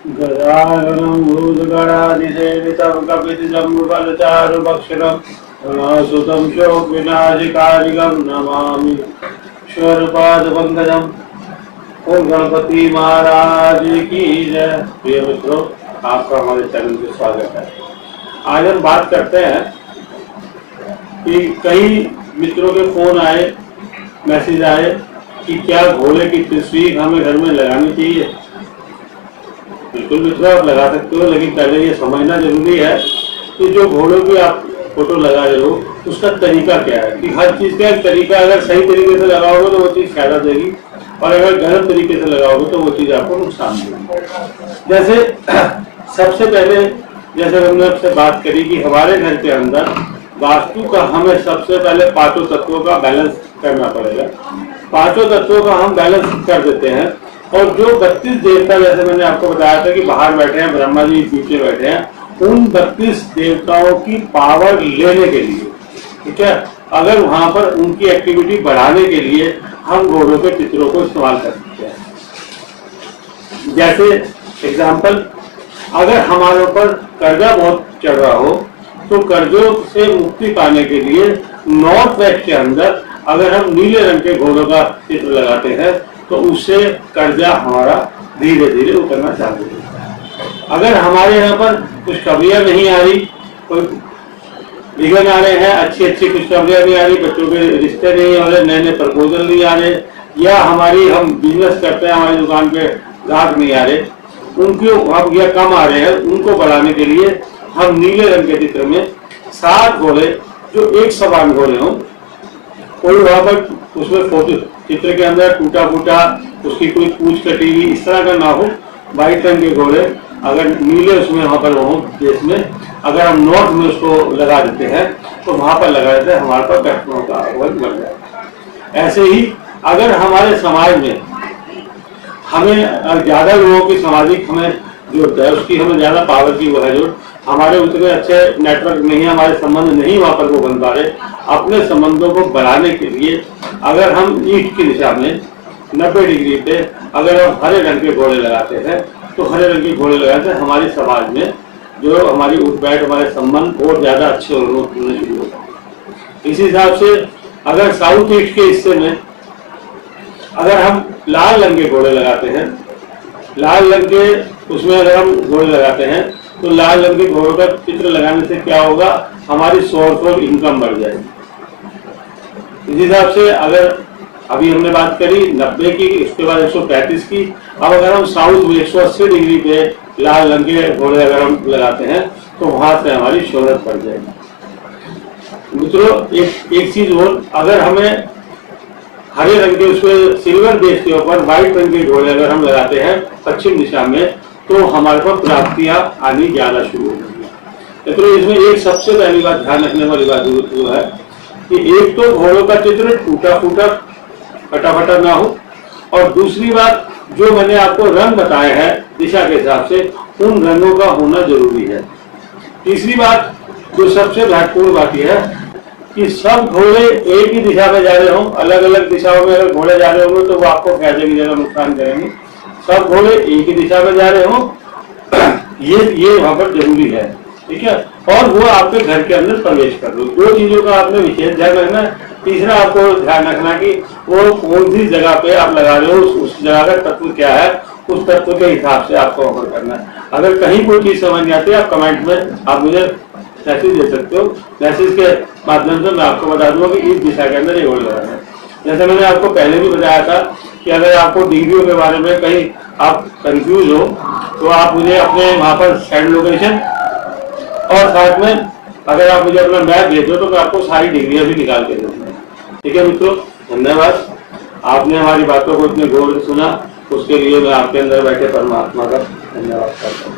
गदाधरं भूतगणाधिसेवितं कपितजम्बुफलचारुभक्षणं रमासुतं शोकविनाशकारिकं नमामि ईश्वरपादपङ्कजम्। ओम गणपति महाराज की जय। प्रिय मित्रों, आपका हमारे चैनल में स्वागत है। आज हम बात करते हैं कि कई मित्रों के फोन आए, मैसेज आए कि क्या घोड़े की तस्वीर हमें घर में लगानी चाहिए। बिल्कुल मित्रों, आप लगा सकते हो, लेकिन पहले ये समझना जरूरी है कि जो घोड़ों की आप फोटो लगा रहे हो उसका तरीका क्या है। कि हर चीज का एक तरीका, अगर सही तरीके से लगाओगे तो वो चीज फायदा देगी, और अगर गलत तरीके से लगाओगे तो वो चीज आपको नुकसान देगी। जैसे सबसे पहले, जैसे हमने आपसे बात करी कि हमारे घर के अंदर वास्तु का हमें सबसे पहले पांचों तत्वों का बैलेंस करना पड़ेगा। पांचों तत्वों का हम बैलेंस कर देते हैं, और जो 32 देवता, जैसे मैंने आपको बताया था कि बाहर बैठे हैं, ब्रह्मा जी पीछे बैठे हैं, उन 32 देवताओं की पावर लेने के लिए, ठीक है, अगर वहां पर उनकी एक्टिविटी बढ़ाने के लिए हम घोड़ों के चित्रों को इस्तेमाल कर सकते हैं। जैसे एग्जाम्पल, अगर हमारे ऊपर कर्जा बहुत चढ़ रहा हो तो कर्जों से मुक्ति पाने के लिए नॉर्थ वेस्ट के अंदर अगर हम नीले रंग के घोड़ों का चित्र लगाते हैं तो उससे कर्जा हमारा धीरे धीरे उतरना चालू होता है। अगर हमारे यहाँ पर खुशखबरियां नहीं आ रही, कोई विघ्न आ रहे हैं, अच्छी खुशखबरियां नहीं आ रही, बच्चों के रिश्ते नहीं हो रहे, नए नए प्रपोजल नहीं आ रहे, या हम बिजनेस करते हैं, हमारी दुकान पे ग्राहक नहीं आ रहे, उनको हम या कम आ रहे हैं, उनको बढ़ाने के लिए हम नीले रंग के चित्र में 7 घोड़े जो एक समान घोड़े हों, कोई वहां पर उसमें फोटो चित्र के अंदर टूटा फूटा, उसकी कोई पूछ कटी हुई, इस तरह का ना हो। व्हाइट रंग के घोड़े अगर नीले उसमें वहां पर हो देश में, अगर हम नॉर्थ में उसको लगा देते हैं तो वहां पर लगा देते हैं, हमारे पास कस्टमरों का वर्ग बढ़ जाएगा। ऐसे ही अगर हमारे समाज में हमें ज्यादा लोगों की सामाजिक हमें जो है उसकी हमें ज्यादा पावर की वो है, जो हमारे उतने अच्छे नेटवर्क नहीं है, हमारे संबंध नहीं वहां पर वो बन पा रहे, अपने संबंधों को बढ़ाने के लिए अगर हम ईस्ट की दिशा में 90 डिग्री पे अगर हम हरे रंग के घोड़े लगाते हैं तो हरे रंग के घोड़े लगाते हैं, हमारे समाज में जो हमारी उठ बैठ, हमारे संबंध और ज्यादा अच्छे होने शुरू होते हैं। इसी हिसाब से अगर साउथ ईस्ट के हिस्से में अगर हम लाल रंग के घोड़े लगाते हैं, लाल रंग के उसमें अगर हम घोड़े लगाते हैं तो लाल रंग के घोड़ों का चित्र लगाने से क्या होगा, हमारी सोर्स ऑफ इनकम बढ़ जाएगी। इस हिसाब से अगर अभी हमने बात करी 90 की, उसके बाद 135 की, अब अगर हम साउथ में 180 डिग्री पे लाल रंग के घोड़े अगर हम लगाते हैं तो वहां से हमारी शोहरत बढ़ जाएगी। मित्रों, एक चीज और, अगर हमें हरे रंग के उसमें सिल्वर बेस के ऊपर व्हाइट रंग के घोड़े अगर हम लगाते हैं पश्चिम दिशा में, तो हमारे पास प्राप्तियां आनी ज्यादा शुरू हो जाएगी। तो इसमें एक सबसे पहली बात ध्यान रखने वाली बात जो है कि एक तो घोड़ों का चित्र टूटा फूटा फटाफटा ना हो, और दूसरी बात जो मैंने आपको रंग बताए हैं दिशा के हिसाब से, उन रंगों का होना जरूरी है। तीसरी बात जो सबसे महत्वपूर्ण बात यह है कि सब घोड़े एक ही दिशा में जा रहे हों, अलग अलग दिशाओं में अगर घोड़े जा रहे होंगे तो वो आपको फायदे की जगह नुकसान करेंगे। सब घोड़े एक ही दिशा में जा रहे हों, ये वहां पर जरूरी है, ठीक है, और वो आपके घर के अंदर प्रवेश कर लो। 2 चीजों का आपने विशेष ध्यान रखना। तीसरा आपको ध्यान रखना कि वो कौन सी जगह पे आप लगा रहे हो, उस जगह का तत्व क्या है, उस तत्व के हिसाब से आपको ऑफर करना है। अगर कहीं कोई चीज समझ नहीं आती, आप कमेंट में आप मुझे मैसेज दे सकते हो, मैसेज के माध्यम से मैं आपको बता दूंगा कि इस दिशा के अंदर ये घोड़े लगाना है। जैसे मैंने आपको पहले भी बताया था कि अगर आपको डिग्रियों के बारे में कहीं आप कंफ्यूज हो तो आप मुझे अपने वहां पर सेंड लोकेशन, और साथ में अगर आप मुझे अपना मैप भेजो तो मैं आपको सारी डिग्रियां भी निकाल के दूंगा। ठीक है मित्रों, धन्यवाद। आपने हमारी बातों को इतने गौर से सुना, उसके लिए मैं आपके अंदर बैठे परमात्मा का धन्यवाद करता हूँ।